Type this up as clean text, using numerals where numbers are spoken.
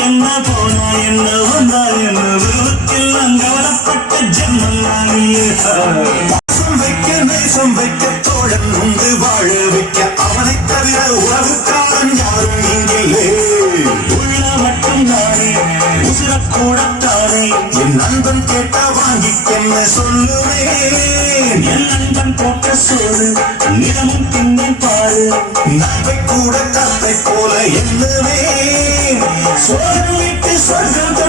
என்ன போனா என்ன வந்தா என்ன விருவத்தில் கவனப்பட்ட ஜென்மல்லானியே வைக்க நேசம் வைக்க தோழன் உண்டு வாழ வைக்க அவனை தவிர உறவுக்காரன் யாரும் இங்கில்லே உள்ள மட்டும் நானே உசிரக்கூடத்தானே என் நண்பன் கேட்டா வாங்கிக்கென்ன சொல்லுவேன் என் நண்பன் போட்ட சோறு நிலமும் தின்னேன் பாரு நாவை கூட கத்தை போல எண்ணுவேன் சோறு விட்டு சொர்க்கம்